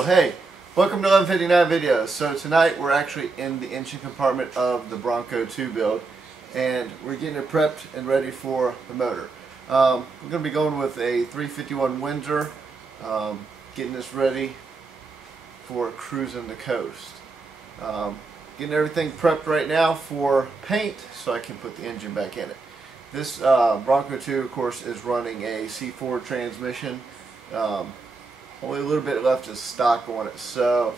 So hey, welcome to 1159 Videos. So tonight we're actually in the engine compartment of the Bronco II build, and we're getting it prepped and ready for the motor. We're going to be going with a 351 Windsor, getting this ready for cruising the coast. Getting everything prepped right now for paint so I can put the engine back in it. This Bronco II, of course, is running a C4 transmission. Only a little bit left is stock on it. So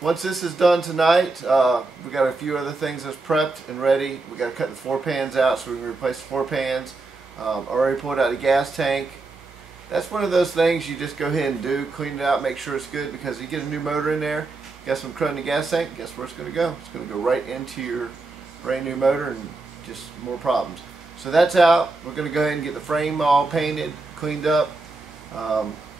once this is done tonight, we got a few other things that's prepped and ready. We got to cut the floor pans out so we can replace the floor pans. Already pulled out the gas tank. That's one of those things you just go ahead and do. Clean it out, make sure it's good, because you get a new motor in there, got some crud in the gas tank, guess where it's going to go? It's going to go right into your brand new motor and just more problems. So that's out. We're going to go ahead and get the frame all painted, cleaned up.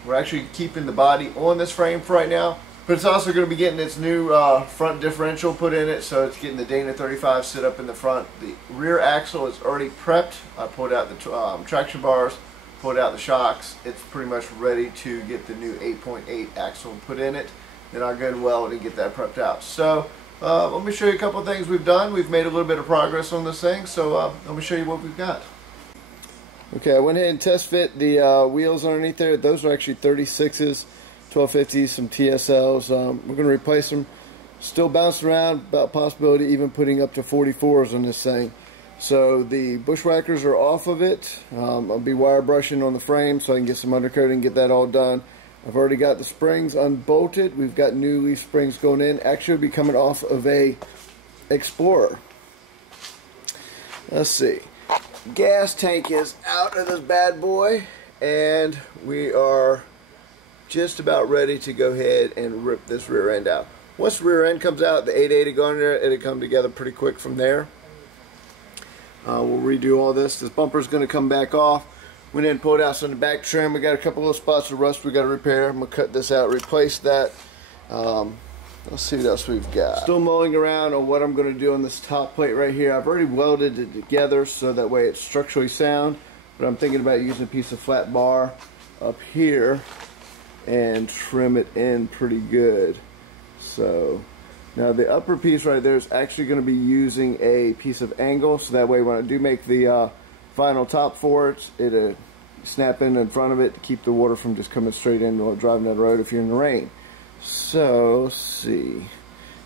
We're actually keeping the body on this frame for right now, but it's also going to be getting its new front differential put in it, so it's getting the Dana 35 sit up in the front. The rear axle is already prepped. I pulled out the traction bars, pulled out the shocks. It's pretty much ready to get the new 8.8 axle put in it. Then I'll go and weld and get that prepped out. So let me show you a couple of things we've done. We've made a little bit of progress on this thing, so let me show you what we've got. Okay, I went ahead and test fit the wheels underneath there. Those are actually 36s, 1250s, some TSLs. We're going to replace them. Still bouncing around about possibility even putting up to 44s on this thing. So the bushwhackers are off of it. I'll be wire brushing on the frame so I can get some undercoating and get that all done. I've already got the springs unbolted. We've got new leaf springs going in. Actually, it'll be coming off of a Explorer. Let's see. Gas tank is out of this bad boy, and we are just about ready to go ahead and rip this rear end out. Once the rear end comes out, the 880 will go in there. It'll come together pretty quick from there. We'll redo all this. This bumper is going to come back off. Went in and pulled out some of the back trim. We got a couple little spots of rust we got to repair. I'm going to cut this out, replace that. Let's see what else we've got. Still mulling around on what I'm going to do on this top plate right here. I've already welded it together so that way it's structurally sound, but I'm thinking about using a piece of flat bar up here and trim it in pretty good. So now the upper piece right there is actually going to be using a piece of angle, so that way when I do make the final top for it, it'll snap in front of it to keep the water from just coming straight in while driving down the road if you're in the rain. So, let's see.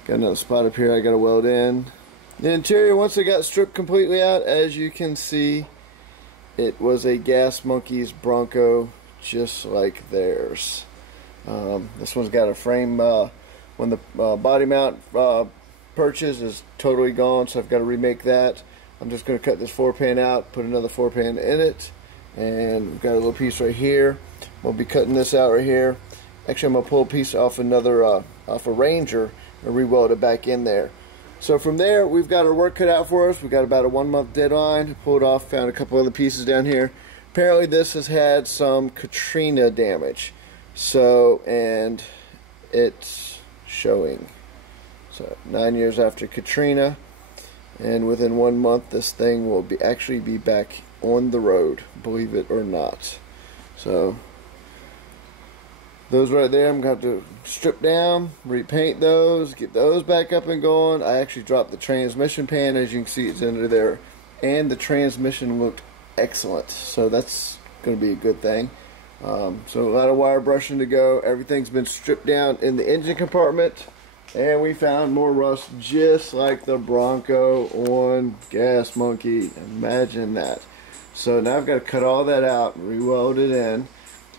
Got another spot up here I got to weld in. The interior, once it got stripped completely out, as you can see, it was a Gas Monkey's Bronco, just like theirs. This one's got a frame, when the body mount purchase is totally gone, so I've got to remake that. I'm just going to cut this 4-pan out, put another 4-pan in it, and we've got a little piece right here. We'll be cutting this out right here. Actually, I'm going to pull a piece off off a Ranger and re-weld it back in there. So from there, we've got our work cut out for us. We've got about a 1-month deadline. Pulled off, found a couple other pieces down here. Apparently this has had some Katrina damage. So, and it's showing. So 9 years after Katrina, and within 1 month this thing will actually be back on the road, believe it or not. So those right there, I'm going to have to strip down, repaint those, get those back up and going. I actually dropped the transmission pan, as you can see it's under there, and the transmission looked excellent, so that's going to be a good thing. So a lot of wire brushing to go. Everything's been stripped down in the engine compartment, and we found more rust just like the Bronco on Gas Monkey. Imagine that. So now I've got to cut all that out and re-weld it in.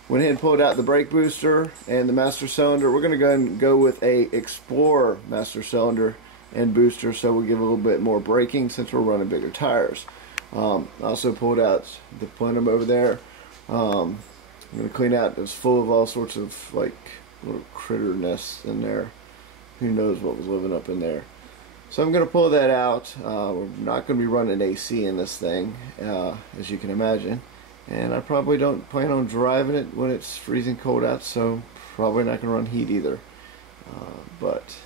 Went ahead and pulled out the brake booster and the master cylinder. We're going to go ahead and go with a Explorer master cylinder and booster, so we'll give a little bit more braking since we're running bigger tires. Also pulled out the plenum over there. I'm going to clean out. It's full of all sorts of like little critter nests in there. Who knows what was living up in there. So I'm going to pull that out. We're not going to be running AC in this thing, as you can imagine. And I probably don't plan on driving it when it's freezing cold out, so probably not going to run heat either. But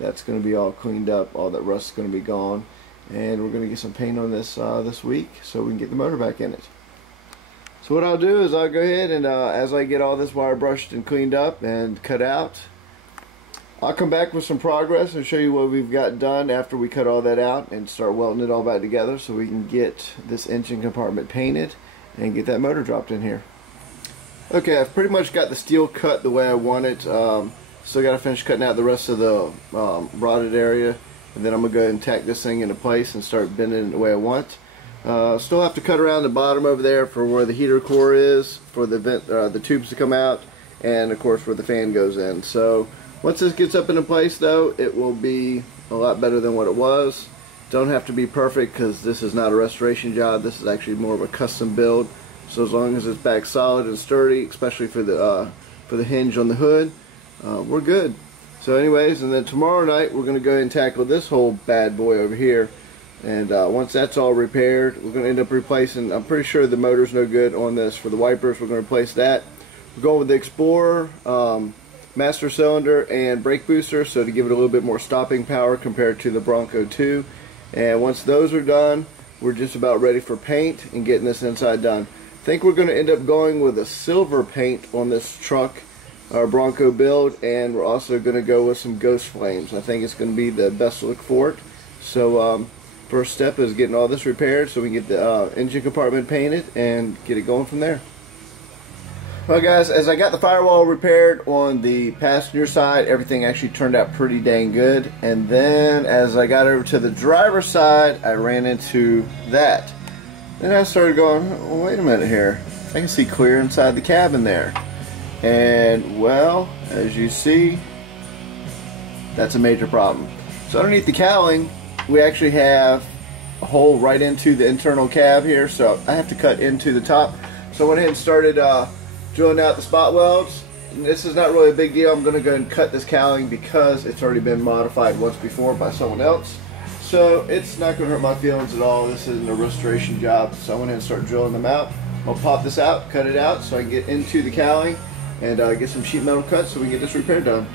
that's going to be all cleaned up. All that rust is going to be gone. And we're going to get some paint on this this week so we can get the motor back in it. So what I'll do is I'll go ahead and as I get all this wire brushed and cleaned up and cut out, I'll come back with some progress and show you what we've got done after we cut all that out and start welding it all back together so we can get this engine compartment painted and get that motor dropped in here. Okay, I've pretty much got the steel cut the way I want it. Still got to finish cutting out the rest of the rotted area, and then I'm going to go ahead and tack this thing into place and start bending it the way I want. Still have to cut around the bottom over there for where the heater core is, for the tubes to come out, and of course where the fan goes in. So once this gets up into place though, it will be a lot better than what it was. Don't have to be perfect because this is not a restoration job. This is actually more of a custom build. So as long as it's back solid and sturdy, especially for the hinge on the hood, we're good. So anyways, and then tomorrow night we're going to go ahead and tackle this whole bad boy over here. And once that's all repaired, we're going to end up replacing, I'm pretty sure the motor's no good on this. For the wipers, we're going to replace that. We're going with the Explorer, master cylinder, and brake booster, so to give it a little bit more stopping power compared to the Bronco II. And once those are done, we're just about ready for paint and getting this inside done. I think we're going to end up going with a silver paint on this truck, our Bronco build, and we're also going to go with some ghost flames. I think it's going to be the best look for it. So first step is getting all this repaired so we can get the engine compartment painted and get it going from there. Well guys, as I got the firewall repaired on the passenger side, everything actually turned out pretty dang good. And then as I got over to the driver's side, I ran into that. Then I started going, oh, wait a minute here. I can see clear inside the cabin there. And well, as you see, that's a major problem. So underneath the cowling, we actually have a hole right into the internal cab here, so I have to cut into the top. So I went ahead and started drilling out the spot welds. And this is not really a big deal. I'm going to go ahead and cut this cowling because it's already been modified once before by someone else. So it's not going to hurt my feelings at all. This isn't a restoration job, so I went ahead and started drilling them out. I'll pop this out, cut it out so I can get into the cowling and get some sheet metal cut so we can get this repair done.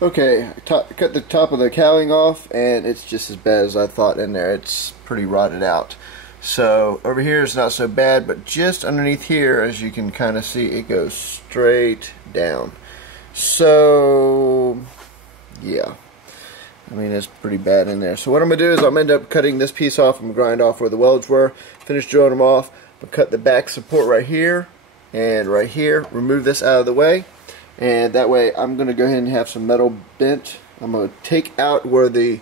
Okay, cut the top of the cowling off, and it's just as bad as I thought in there. It's pretty rotted out. So over here is not so bad, but just underneath here, as you can kind of see, it goes straight down. So yeah, I mean, it's pretty bad in there. So what I'm going to do is I'm going to end up cutting this piece off and grind off where the welds were, finish drilling them off. I'll cut the back support right here and right here, remove this out of the way, and that way I'm going to go ahead and have some metal bent. I'm going to take out where the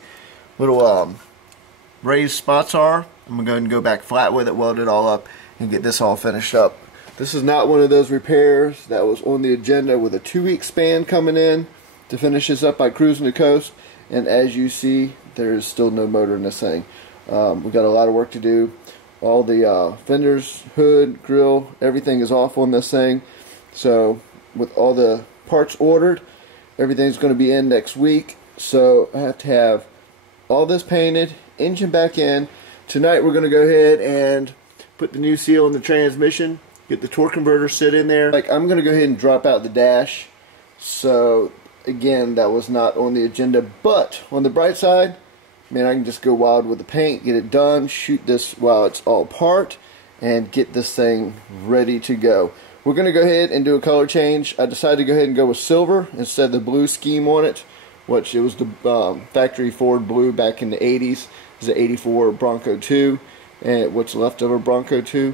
little raised spots are. I'm going to go ahead and go back flat with it, weld it all up, and get this all finished up. This is not one of those repairs that was on the agenda with a 2-week span coming in to finish this up by cruising the coast. And as you see, there is still no motor in this thing. We've got a lot of work to do. All the fenders, hood, grill, everything is off on this thing. So with all the parts ordered, everything's going to be in next week. So I have to have all this painted, engine back in. Tonight we're going to go ahead and put the new seal in the transmission, get the torque converter sit in there. I'm going to go ahead and drop out the dash. So again, that was not on the agenda, but on the bright side, man, I can just go wild with the paint, get it done, shoot this while it's all apart, and get this thing ready to go. We're going to go ahead and do a color change. I decided to go ahead and go with silver instead of the blue scheme on it, which it was the factory Ford blue back in the 80s. It's an 84 Bronco II, and what's left of a Bronco II.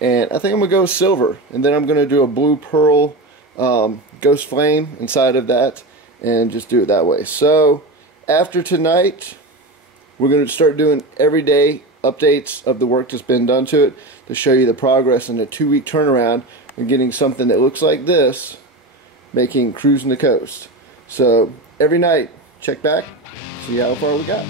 And I think I'm going to go with silver, and then I'm going to do a blue pearl ghost flame inside of that and just do it that way. So after tonight, we're going to start doing everyday updates of the work that's been done to it to show you the progress in a 2-week turnaround and getting something that looks like this, making cruising the coast. So every night, check back, see how far we got.